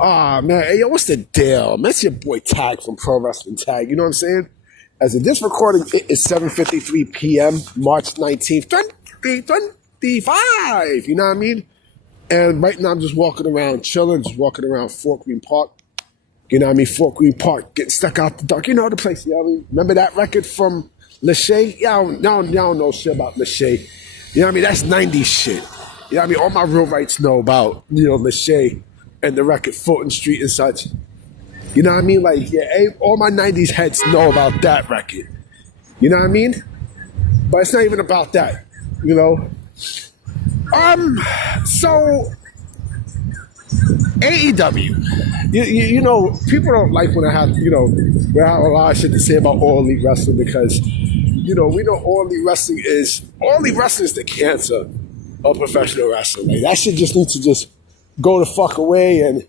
Ah, man. Hey, yo, what's the deal? That's your boy Tag from Pro Wrestling Tag. You know what I'm saying? As of this recording, it is 7:53 p.m., March 19th, 2025. You know what I mean? And right now, I'm just walking around, chilling, just walking around Fort Greene Park. You know what I mean? Fort Greene Park, getting stuck out the dark. You know the place, you know what I mean? Remember that record from Lachey? Y'all don't know shit about Lachey. You know what I mean? That's 90s shit. You know what I mean? All my real rights know about, Lachey and the record Fulton Street and such. You know what I mean? Like, yeah, all my 90s heads know about that record. You know what I mean? But it's not even about that, you know? So, AEW. You know, people don't like when I have, when I have a lot of shit to say about All Elite Wrestling because, we know All Elite Wrestling is the cancer of professional wrestling. Like, that shit just needs to just go the fuck away and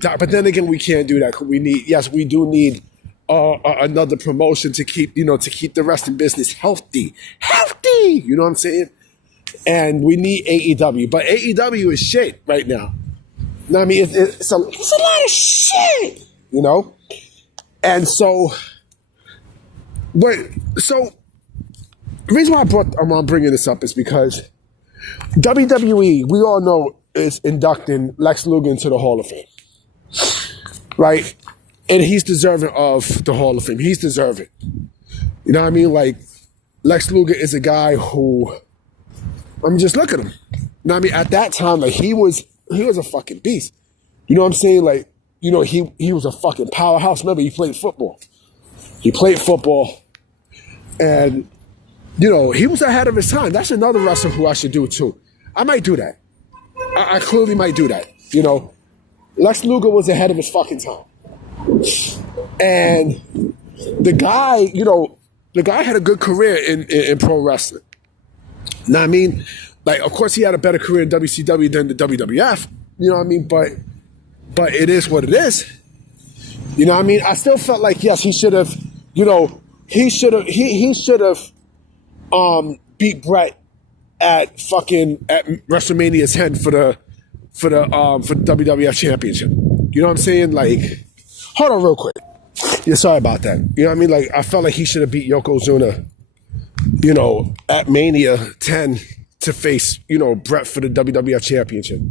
die. But then again, we can't do that because we do need another promotion to keep the wrestling business healthy. You know what I'm saying? And we need AEW, but AEW is shit right now. You know what I mean? It's a lot of shit, And so, the reason why I'm bringing this up is because WWE, we all know, is inducting Lex Luger into the Hall of Fame, right? And he's deserving of the Hall of Fame. He's deserving. You know what I mean? Like, Lex Luger is a guy who, just look at him. You know what I mean? At that time, like, he was a fucking beast. You know what I'm saying? Like, he was a fucking powerhouse. Remember, he played football. And, he was ahead of his time. That's another wrestler who I should do too. I might do that. I clearly might do that. Lex Luger was ahead of his fucking time. And the guy had a good career in pro wrestling. You know what I mean? Like, of course, he had a better career in WCW than the WWF. You know what I mean? But it is what it is. You know what I mean? I still felt like, yes, he should have, he should have beat Brett at WrestleMania 10 for the WWF Championship. You know what I'm saying? Like, hold on real quick. Yeah, sorry about that. You know what I mean? Like, I felt like he should have beat Yokozuna, at Mania 10 to face, Brett for the WWF Championship.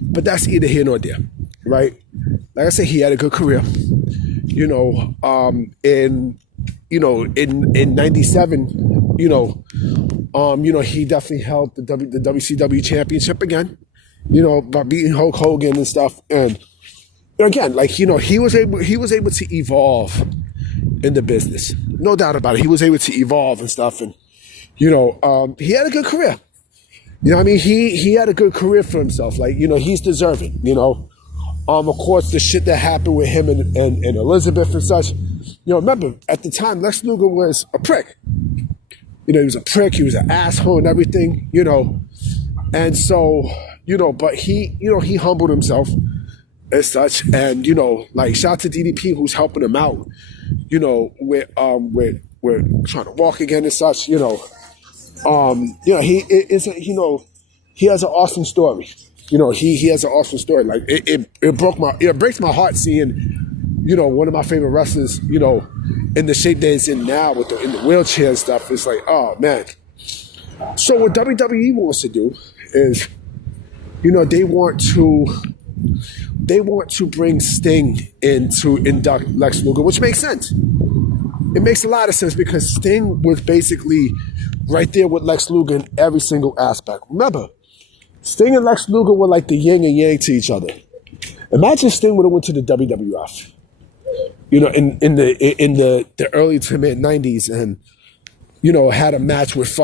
But that's either here nor there, right? Like I said, he had a good career. In 97, he definitely held the WCW Championship again, by beating Hulk Hogan and stuff. And again, like, he was able to evolve in the business. No doubt about it. He was able to evolve and stuff. And, he had a good career. You know what I mean? He had a good career for himself. Like, he's deserving, Of course, the shit that happened with him and Elizabeth and such. Remember, at the time, Lex Luger was a prick. He was a prick. He was an asshole and everything, And so, but he humbled himself as such. And, like, shout out to DDP who's helping him out, with trying to walk again and such, he has an awesome story. He has an awesome story. Like, it breaks my heart seeing, one of my favorite wrestlers, in the shape that he's in now in the wheelchair and stuff. It's like, oh man. So what WWE wants to do is, they want to bring Sting in to induct Lex Luger, which makes sense. It makes a lot of sense because Sting was basically right there with Lex Luger in every single aspect. Remember, Sting and Lex Luger were like the yin and yang to each other. Imagine Sting would have went to the WWF, in the early to mid 90s and, had a match with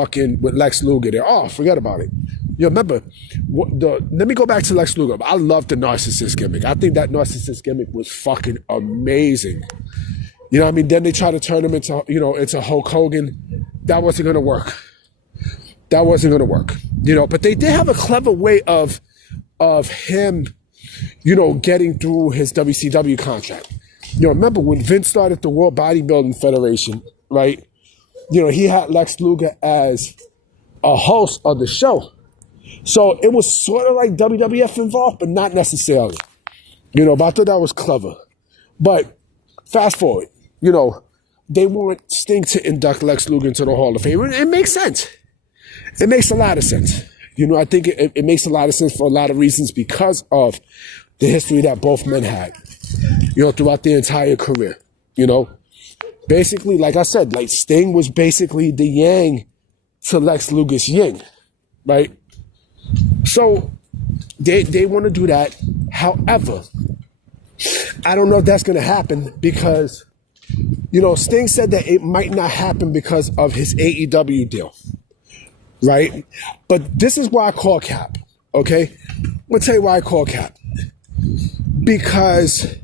Lex Luger there. Oh, forget about it. Remember, let me go back to Lex Luger. I love the narcissist gimmick. I think that narcissist gimmick was fucking amazing. You know what I mean? Then they try to turn him into Hulk Hogan. That wasn't going to work. But they did have a clever way of him, getting through his WCW contract. Remember when Vince started the World Bodybuilding Federation, right? He had Lex Luger as a host of the show. So it was sort of like WWF involved, but not necessarily. You know, but I thought that was clever. But fast forward, you know, they want Sting to induct Lex Luger into the Hall of Fame. It makes sense. It makes a lot of sense. You know, I think it makes a lot of sense for a lot of reasons because of the history that both men had, you know, throughout their entire career. You know, basically, like I said, like Sting was basically the yang to Lex Luger's yin, right? So they want to do that. However, I don't know if that's going to happen because, you know, Sting said that it might not happen because of his AEW deal, right? But this is why I call Cap, okay? I'm going to tell you why I call Cap. Because,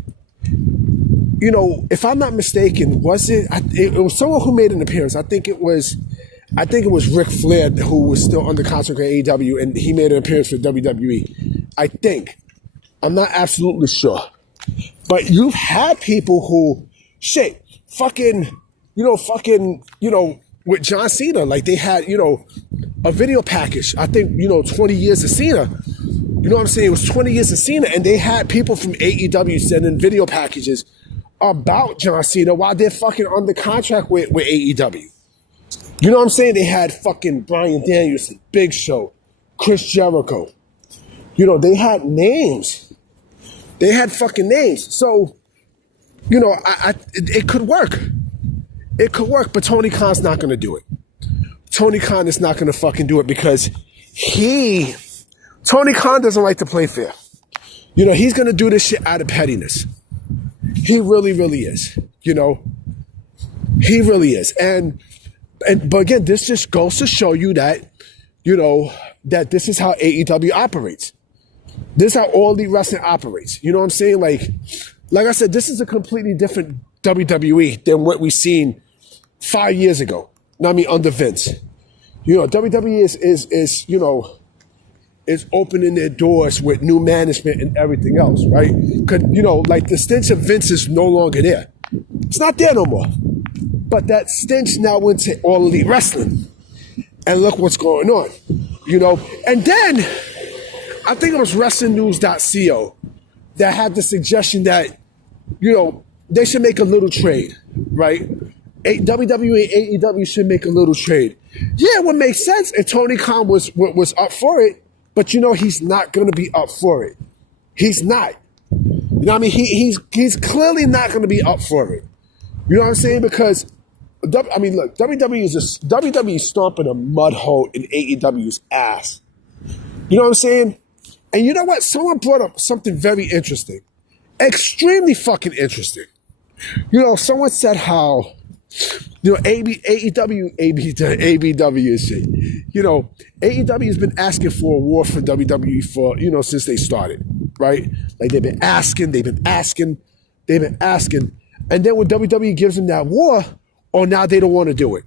you know, if I'm not mistaken, it was someone who made an appearance. I think it was Ric Flair who was still under contract at AEW, and he made an appearance for WWE. I think. I'm not absolutely sure. But you've had people who, with John Cena, like they had, you know, a video package. I think, you know, 20 years of Cena. You know what I'm saying? It was 20 years of Cena, and they had people from AEW sending video packages about John Cena while they're fucking under contract with AEW. You know what I'm saying? They had fucking Bryan Danielson, Big Show, Chris Jericho. You know, they had names. They had fucking names. So, you know, it could work. It could work, but Tony Khan's not going to do it. Tony Khan is not going to fucking do it because Tony Khan doesn't like to play fair. You know, he's going to do this shit out of pettiness. He really, really is. You know, he really is. But again, this just goes to show you that, you know, that this is how AEW operates. This is how All Elite Wrestling operates. You know what I'm saying? Like I said, this is a completely different WWE than what we seen 5 years ago. I mean, under Vince. You know, WWE is you know, is opening their doors with new management and everything else, right? Because, you know, like the stench of Vince is no longer there. It's not there no more. But that stench now went to All Elite Wrestling. And look what's going on, you know? And then, I think it was WrestlingNews.co that had the suggestion that, you know, they should make a little trade, right? WWE and AEW should make a little trade. Yeah, it would make sense if Tony Khan was up for it, but you know he's not going to be up for it. He's not. You know what I mean? He's clearly not going to be up for it. You know what I'm saying? Because, I mean, look, WWE is stomping a mud hole in AEW's ass. You know what I'm saying? And you know what? Someone brought up something very interesting. Extremely fucking interesting. You know, someone said how, you know, AEW and shit. You know, AEW has been asking for a war for WWE for, you know, since they started, right? Like they've been asking. And then when WWE gives them that war, now they don't want to do it.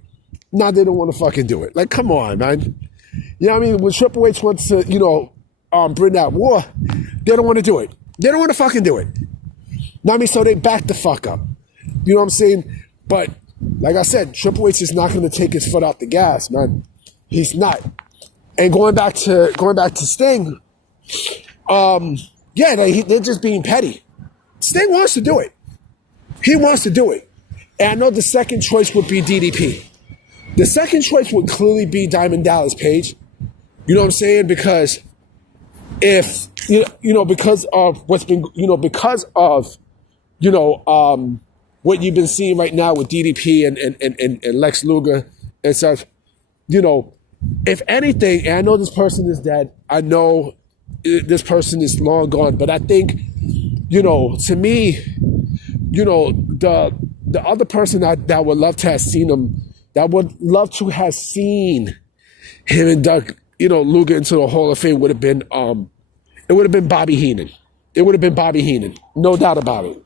Now they don't want to fucking do it. Like, come on, man. You know what I mean? When Triple H wants to, you know, bring that war, they don't want to do it. They don't want to fucking do it. You know what I mean? So they back the fuck up. You know what I'm saying? But like I said, Triple H is not going to take his foot out the gas, man. He's not. And going back to Sting, yeah, they're just being petty. Sting wants to do it. He wants to do it. And I know the second choice would be DDP. The second choice would clearly be Diamond Dallas Page. You know what I'm saying? Because if, you know, because of what's been, you know, because of, you know, what you've been seeing right now with DDP and Lex Luger and such, you know, if anything, and I know this person is dead, I know this person is long gone, but I think, you know, to me, you know, the other person that would love to have seen him, that would love to have seen him induct, you know, Luger into the Hall of Fame would have been, it would have been Bobby Heenan. It would have been Bobby Heenan. No doubt about it.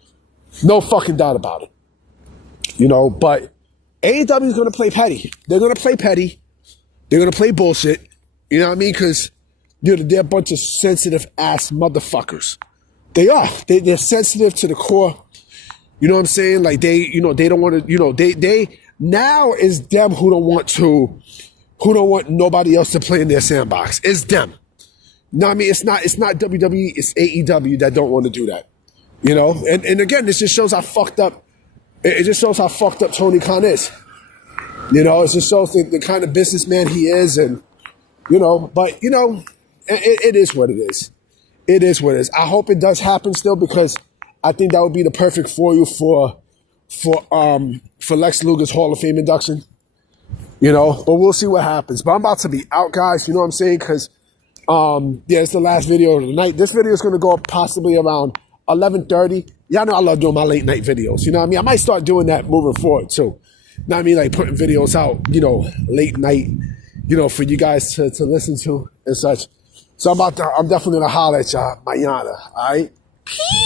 No fucking doubt about it. You know, but AEW is going to play petty. They're going to play petty. They're going to play bullshit. You know what I mean? Because, you know, they're a bunch of sensitive ass motherfuckers. They are. They're sensitive to the core. You know what I'm saying? Like they, you know, they don't want to, you know, they now is them who don't want nobody else to play in their sandbox. It's them. No, I mean, it's not WWE, it's AEW that don't want to do that. You know? And again, this just shows how fucked up, it just shows how fucked up Tony Khan is. You know, it just shows the kind of businessman he is, and, you know, but, you know, it is what it is. It is what it is. I hope it does happen still, because I think that would be the perfect foil for Lex Luger's Hall of Fame induction. You know, but we'll see what happens. But I'm about to be out, guys. You know what I'm saying? Because, yeah, it's the last video of the night. This video is going to go up possibly around 11:30. Y'all know I love doing my late night videos. You know what I mean? I might start doing that moving forward, too. You know what I mean? Like putting videos out, you know, late night, you know, for you guys to listen to and such. So I'm definitely going to holler at y'all, mañana. All right? Peace.